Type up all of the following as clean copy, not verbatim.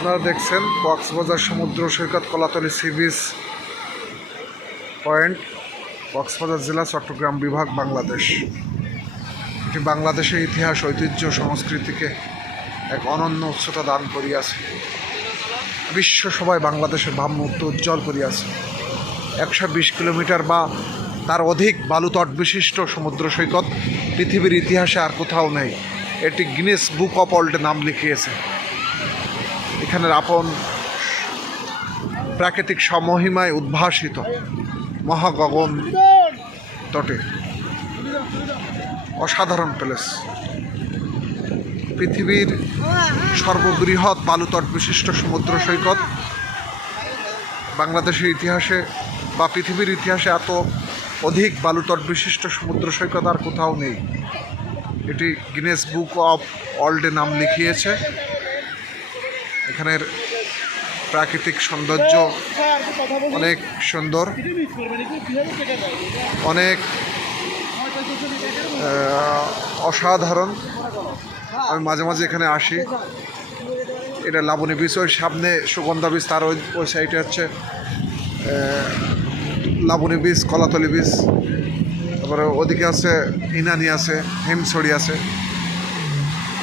আপনারা দেখছেন কক্সবাজার সমুদ্র সৈকত Kolatoli sea beach point, Cox's Bazar জেলা, চট্টগ্রাম বিভাগ, বাংলাদেশ। এটি বাংলাদেশের ইতিহাস, ঐতিহ্য, সংস্কৃতিকে এক অনন্য উচ্চতা দান করিয়াছে। বিশ্ব সবাই বাংলাদেশের ভাবমূর্তি উজ্জ্বল করিয়াছে। 120 কিলোমিটার বা তার অধিক বালুতট বিশিষ্ট সমুদ্র সৈকত পৃথিবীর ইতিহাসে আর কোথাও নেই। এটি গিনেস বুক অফ ওয়ার্ল্ডে নাম লিখিয়েছে। এখানের আপন প্রাকৃতিক সমহিমায় উদ্ভাসিত মহাগগন তটে অসাধারণ প্লেস। পৃথিবীর সর্ববৃহৎ বালুতট বিশিষ্ট সমুদ্র সৈকত। বাংলাদেশের ইতিহাসে বা পৃথিবীর ইতিহাসে এত অধিক বালুতট বিশিষ্ট সমুদ্র সৈকত আর কোথাও নেই। এটি গিনেস বুক অফ ওয়ার্ল্ডে নাম লিখিয়েছে। এখানের প্রাকৃতিক সৌন্দর্য অনেক সুন্দর, অনেক অসাধারণ। আমি মাঝে মাঝে এখানে আসি। এটা লাবণী বীচ, ওই সামনে সুগন্ধা বীচ, তার ওই সাইডে হচ্ছে লাবণী বীচ, কলাতলী বীচ, তারপরে ওদিকে আছে ইনানি আছে, হেমছড়ি আছে।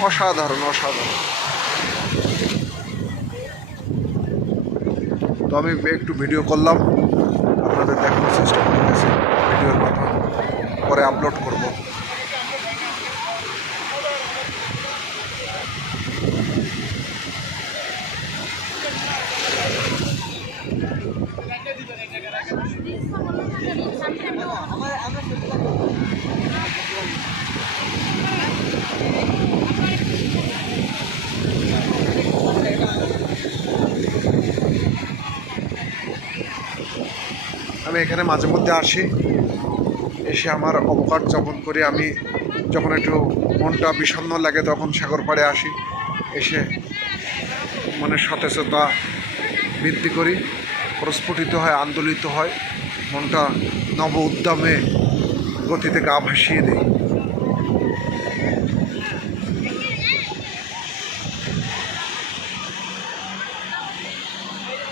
অসাধারণ অসাধারণ। তো আমি একটু ভিডিও করলাম, আপনাদের দেখানোর চেষ্টা করতেছি। ভিডিওর কথা পরে আপলোড করব। আমি এখানে মাঝে মধ্যে আসি, এসে আমার অবকাশ যাপন করি। আমি যখন একটু মনটা বিষণ্ণ লাগে তখন সাগর পাড়ে আসি, এসে মনের সতেজতা বৃদ্ধি করি, প্রস্ফুটিত হয়, আন্দোলিত হয়, মনটা নব উদ্যমে গতিতে গা ভাসিয়ে দিই।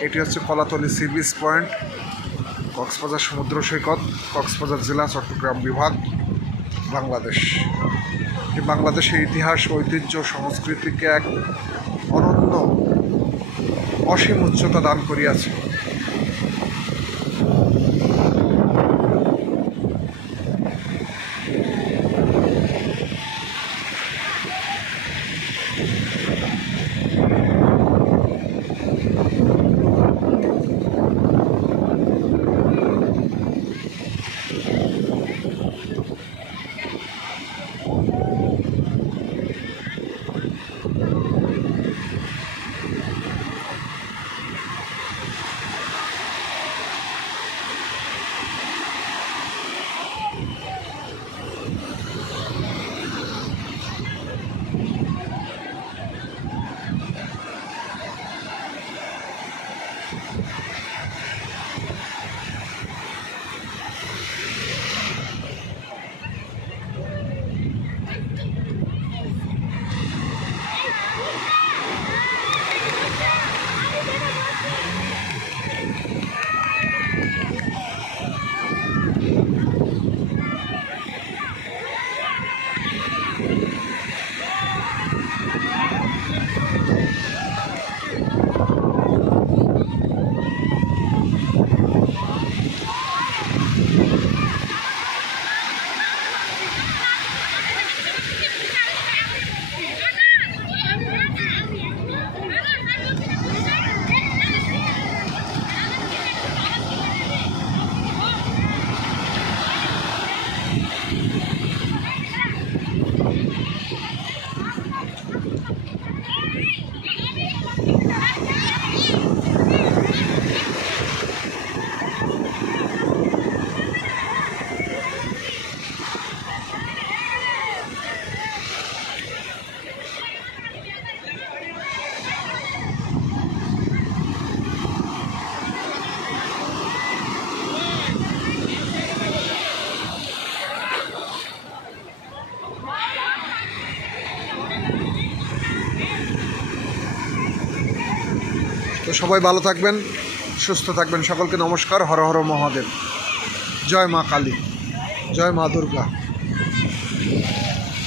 এটি হচ্ছে Kolatoli sea beach point, Cox's Bazar সমুদ্র সৈকত, কক্সবাজার জেলা, চট্টগ্রাম বিভাগ, বাংলাদেশ। বাংলাদেশের ইতিহাস, ঐতিহ্য, সংস্কৃতিকে এক অনন্য অসীম উচ্চতা দান করিয়াছে। সবাই ভালো থাকবেন, সুস্থ থাকবেন। সকলকে নমস্কার। হর হর মহাদেব। জয় মা কালী, জয় মা দুর্গা।